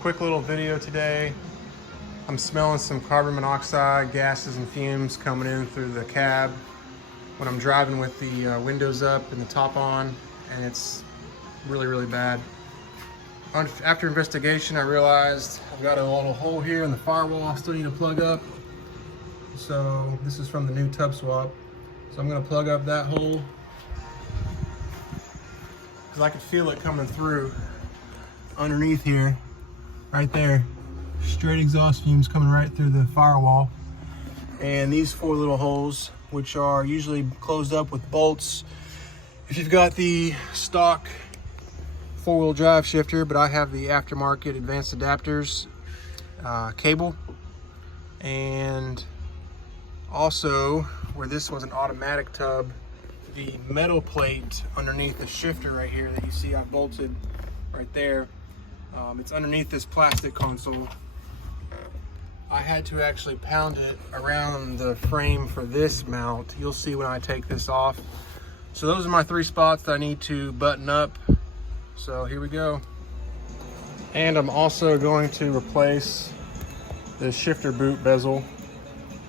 Quick little video today. I'm smelling some carbon monoxide gases and fumes coming in through the cab when I'm driving with the windows up and the top on, and it's really bad. After investigation, I realized I've got a little hole here in the firewall I still need to plug up. So this is from the new tub swap. So I'm gonna plug up that hole because I could feel it coming through underneath here, right there. Straight exhaust fumes coming right through the firewall. And these 4 little holes, which are usually closed up with bolts if you've got the stock 4-wheel drive shifter, but I have the aftermarket advanced adapters cable. And also, where this was an automatic tub, the metal plate underneath the shifter right here that you see I bolted right there, it's underneath this plastic console. I had to actually pound it around the frame for this mount. You'll see when I take this off. So those are my 3 spots that I need to button up. So here we go. And I'm also going to replace the shifter boot bezel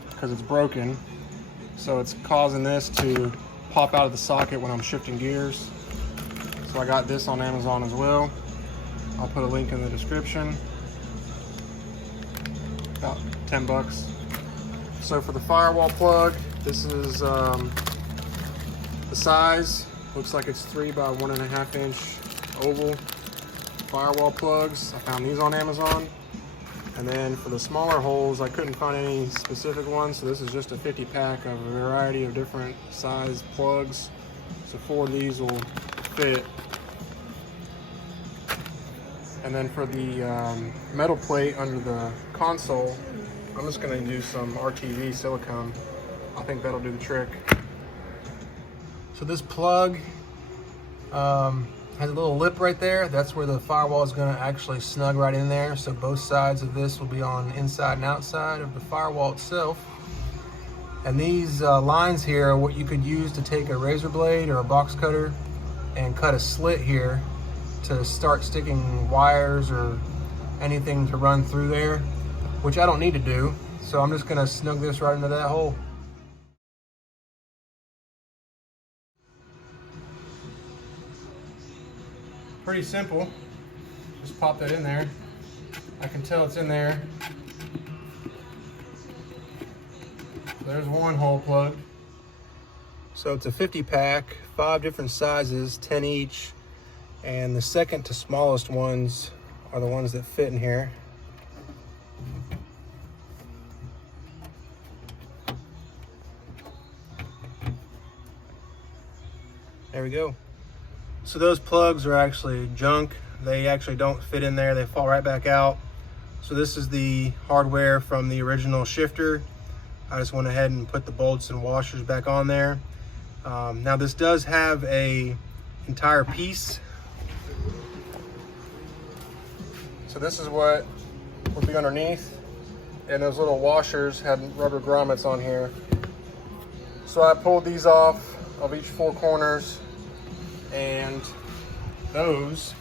because it's broken. So it's causing this to pop out of the socket when I'm shifting gears. So I got this on Amazon as well. I'll put a link in the description. About 10 bucks. So for the firewall plug, this is the size. Looks like it's 3 by 1.5 inch oval firewall plugs. I found these on Amazon. And then for the smaller holes, I couldn't find any specific ones, so this is just a 50 pack of a variety of different size plugs. So 4 of these will fit. And then for the metal plate under the console, I'm just going to do some RTV silicone. I think that'll do the trick. So this plug has a little lip right there. That's where the firewall is going to actually snug right in there. So both sides of this will be on inside and outside of the firewall itself. And these lines here are what you could use to take a razor blade or a box cutter and cut a slit here to start sticking wires or anything to run through there, which I don't need to do. So I'm just going to snug this right into that hole. Pretty simple. Just pop that in there. I can tell it's in there. So there's one hole plugged. So it's a 50 pack, 5 different sizes, 10 each. And the second to smallest ones are the ones that fit in here. There we go. So those plugs are actually junk. They actually don't fit in there. They fall right back out. So this is the hardware from the original shifter. I just went ahead and put the bolts and washers back on there. Now this does have a entire piece. So this is what would be underneath. And those little washers had rubber grommets on here. So I pulled these off of each 4 corners. And those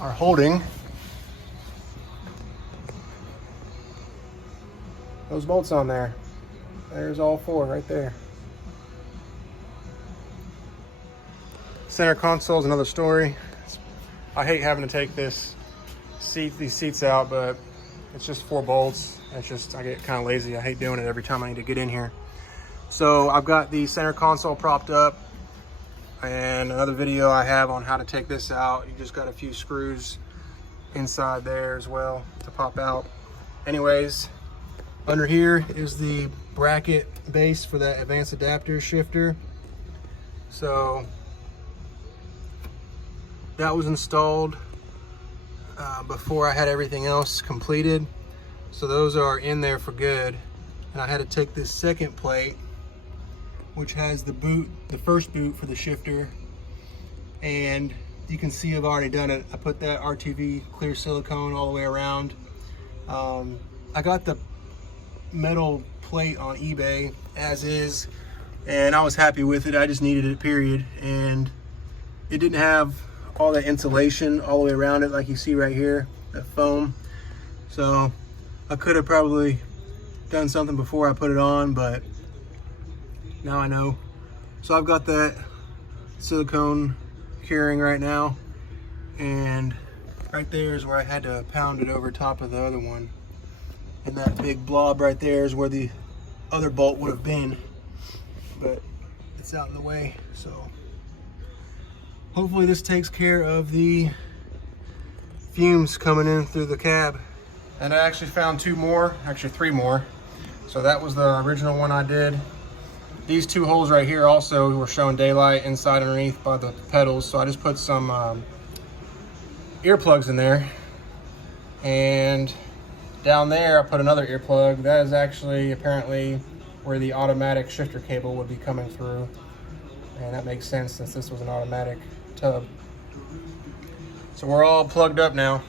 are holding those bolts on there. There's all 4 right there. Center console is another story. I hate having to take these seats out, but it's just 4 bolts. It's just, I get kind of lazy. I hate doing it every time I need to get in here. So I've got the center console propped up, and another video I have on how to take this out. You just got a few screws inside there as well to pop out. Anyways, under here is the bracket base for that advanced adapter shifter. So that was installed before I had everything else completed. So those are in there for good. And I had to take this second plate, which has the boot, the first boot for the shifter. And you can see I've already done it. I put that RTV clear silicone all the way around. I got the metal plate on eBay as is, and I was happy with it. I just needed it, period. And it didn't have all the insulation all the way around it, like you see right here, that foam. So I could have probably done something before I put it on, but now I know. So I've got that silicone curing right now, and right there is where I had to pound it over top of the other one. And that big blob right there is where the other bolt would have been, but it's out in the way. So hopefully this takes care of the fumes coming in through the cab. And I actually found two more, actually three more. So that was the original one I did. These two holes right here also were showing daylight inside underneath by the pedals. So I just put some earplugs in there. And down there I put another earplug. That is actually apparently where the automatic shifter cable would be coming through. And that makes sense since this was an automatic tub. So we're all plugged up now.